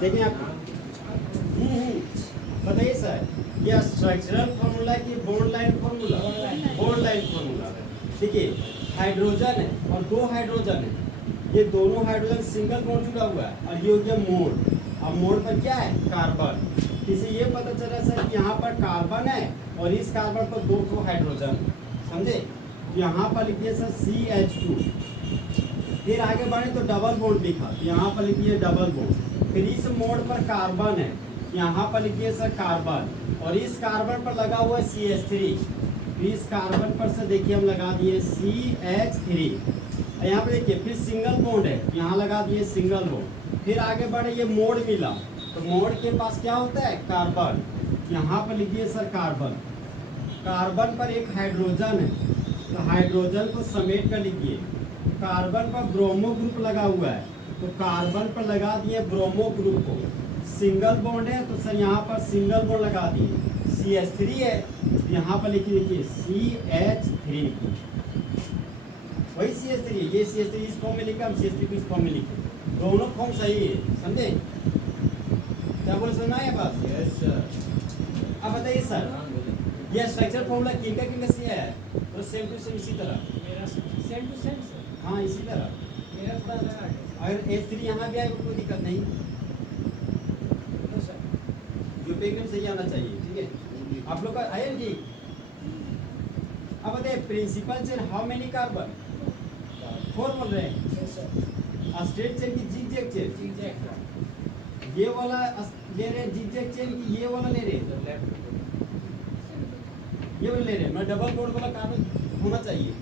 देखिए आप बताइए सर, क्या स्ट्रक्चरल फार्मूला की board line formula? Board line formula. देखिए हाइड्रोजन है और दो हाइड्रोजन है, ये दोनों हाइड्रोजन सिंगल बॉन्ड जुड़ा हुआ है और ये हो गया मोड। अब मोड पर क्या है? कार्बन। इसे ये पता चला सर कि यहाँ पर कार्बन है और इस कार्बन पर दो ठो हाइड्रोजन, समझे? यहाँ पर लिखिए सर CH2। फिर आगे बढ़े तो डबल बॉन्ड लिखा, यहाँ पर लिखिए डबल बॉन्ड। फिर इस मोड पर कार्बन है, यहाँ पर लिखिए सर कार्बन, और इस कार्बन पर लगा हुआ है CH3। इस कार्बन पर से देखिए हम लगा दिए CH3। यहाँ पे देखिए फिर सिंगल बॉन्ड है, यहाँ लगा दिए सिंगल बॉन्ड। फिर आगे बढ़े ये मोड मिला, तो मोड के पास क्या होता है? कार्बन। यहाँ पर लिखिए सर कार्बन। कार्बन पर एक हाइड्रोजन है, तो हाइड्रोजन को समेट कर लिखिए। कार्बन पर ब्रोमो ग्रुप लगा हुआ है, तो कार्बन पर लगा दिए ब्रोमो ग्रुप को। सिंगल बॉन्ड है तो सर यहाँ पर सिंगल बॉन्ड लगा दिए। CH3 है, यहाँ पर लिखिए CH3। वही CH3 है, ये CH3 इस फॉर्म में लिखा, हम CH3 को इस फॉर्म में लिखे। दोनों फॉर्म सही है, समझे? क्या बोल सुना है बस? Yes sir. अब बताइए सर, ये स्ट्रक्चर फॉर्मूला किनका किनका से है? तो सेम टू सेम इसी तरह, मेरा सेम टू सेम सर। हाँ इसी तरह। मेरा थोड़ा अलग आ गया। अगर H3 यहाँ भी आएगा कोई दिक्कत नहीं, तो सर यूपी एकदम सही आना चाहिए, ठीक है? आप लोग का आया जी? अब बताइए principal chain how many carbon? 4 बोल रहे हैं। Yes sir. स्ट्रेट चेन की जिगजैग चेन? एग्जैक्ट। ये वाला ले रहे जिगजैग चेन की, ये वाला ले रहे, ये वाला ले रहे। मैं डबल बोर्ड वाला कार्बन होना चाहिए।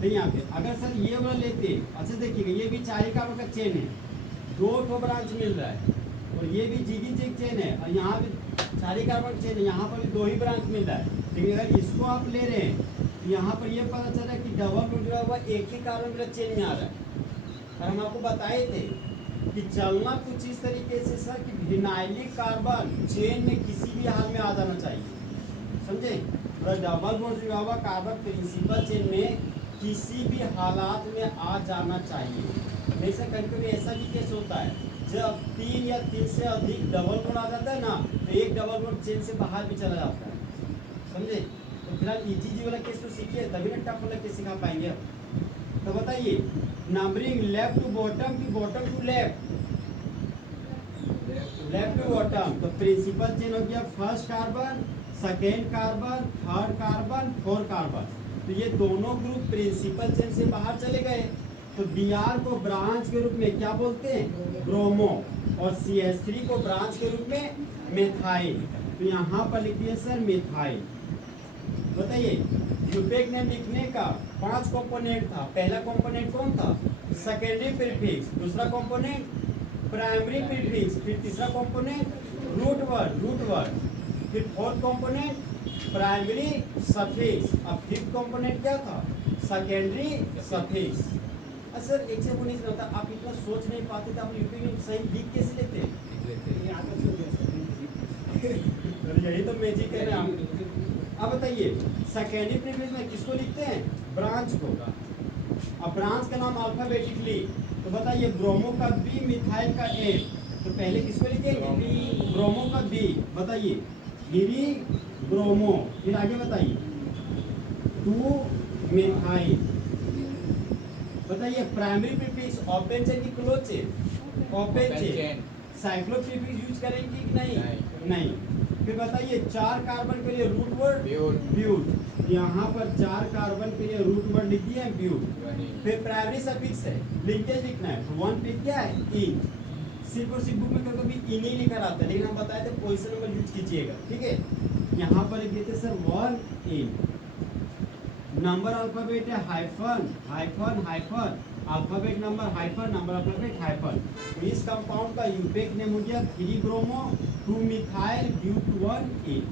तो यहाँ पे अगर सर ये वाला लेते, अच्छा देखिएगा ये भी 4 कार्बन का चेन है, 2 ठो ब्रांच मिल रहा है, और ये भी जिगजैग चेन है, और यहाँ भी 4 कार्बन चेन है, यहाँ पर भी 2 ही ब्रांच मिल रहा है। लेकिन अगर इसको आप ले रहे हैं तो यहाँ पर ये पता चल रहा है कि डबल बॉन्ड जुड़ा हुआ एक ही कार्बन का चेन में आ रहा है। और हम आपको बताए थे कि चलना कुछ इस तरीके से सर कि विनाइलिक कार्बन चेन में किसी भी हाल में आ जाना चाहिए, समझे? और डबल बॉन्ड जुड़ा हुआ कार्बन प्रिंसिपल चेन में किसी भी हालात में आ जाना चाहिए। वैसे कभी कभी ऐसा भी केस होता है जब 3 या 3 से अधिक डबल बॉन्ड आ जाता है ना, तो एक डबल बॉन्ड चेन से बाहर भी चला जाता है, समझे? तो फिलहाल इजी वाला केस तो सीखिए, तभी ना टफ वाला केस सिखा पाएंगे। तो बताइए नंबरिंग लेफ्ट टू बॉटम की bottom to left? Left to bottom. तो प्रिंसिपल चेन हो गया first carbon, second carbon, third carbon, fourth carbon. तो ये दोनों ग्रुप प्रिंसिपल चेन से बाहर चले गए, तो Br को ब्रांच के रूप में क्या बोलते हैं? ब्रोमो। और CH3 को ब्रांच के रूप में मेथाइल। तो यहाँ पर लिखिए सर मेथाइल। बताइए यूपेक ने लिखने का 5 कंपोनेंट था। पहला कंपोनेंट कौन था? Secondary prefix. दूसरा कंपोनेंट प्राइमरी प्रीफिक्स। फिर तीसरा कंपोनेंट रूट वर्ड। फिर फोर्थ कंपोनेंट प्राइमरी सफिक्स। अब फिफ्थ कंपोनेंट क्या था? Secondary suffix. सर एक से 19 में होता, आप इतना सोच नहीं पाते थे, आप यूपी में सही लिख कैसे लेते हैं? यही तो मैजिक है ना। अब बताइए सेकेंडरी प्रीफिक्स में किसको लिखते हैं? ब्रांच को। अब ब्रांच का नाम अल्फाबेटिकली, तो बताइए ब्रोमो का B, मिथाइल का A। तो पहले किसको लिखेंगे? ब्रोमो का B। बताइए हीरी ब्रोमो। फिर आगे बताइए 2 मिथाइल। बताइए प्राइमरी प्रीफिक्स ओपन चेन की close chain? Open chain. Cyclo prefix use करेंगे कि नहीं? फिर बताइए 4 कार्बन के लिए रूट वर्ड ब्यूट। यहाँ पर 4 कार्बन के लिए रूट वर्ड लिख दिए ब्यूट। फिर प्राइमरी सफिक्स है, लिंकेज लिखना है। 1 पे क्या है? इन। सिर्फ और सिर्फ बुक में कभी इन ही लिखा रहता है, लेकिन हम बताए थे पोजीशन नंबर यूज कीजिएगा, ठीक है? यहाँ पर लिख देते सर 1 इन। नंबर अल्फाबेट है hyphen hyphen hyphen, alphabet number hyphen, number alphabet hyphen. तो इस कंपाउंड का यूपेक नेम हो गया 3 ब्रोमो 2 मिथाइल ब्यूट 1 इन।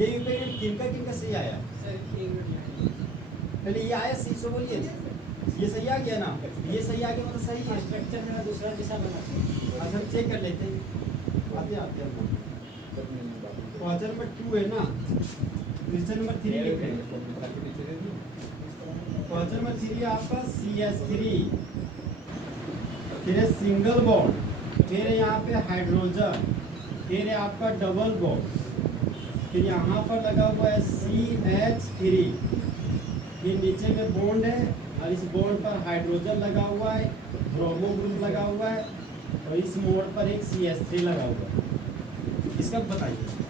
ये यूपेक नेम किनका किनका सही आया? पहले ये आया सही, सो बोलिए ये सही आ गया ना? ये सही आ गया मतलब सही है। स्ट्रक्चर मेरा दूसरा दिशा बना। अच्छा हम चेक कर लेते हैं, आते क्वेश्चन नंबर 2 है ना, क्वेश्चन नंबर 3 लिख रहे हैं। क्वेश्चन नंबर 3 आपका CH3, फिर है सिंगल बॉन्ड, फिर यहाँ पे हाइड्रोजन, फिर है आपका डबल बॉन्ड, फिर यहाँ पर लगा हुआ है CH3, फिर नीचे में बॉन्ड है और इस बॉन्ड पर हाइड्रोजन लगा हुआ है, ब्रोमो ग्रुप लगा हुआ है और इस मोड़ पर एक CH3 लगा हुआ है। इसका बताइए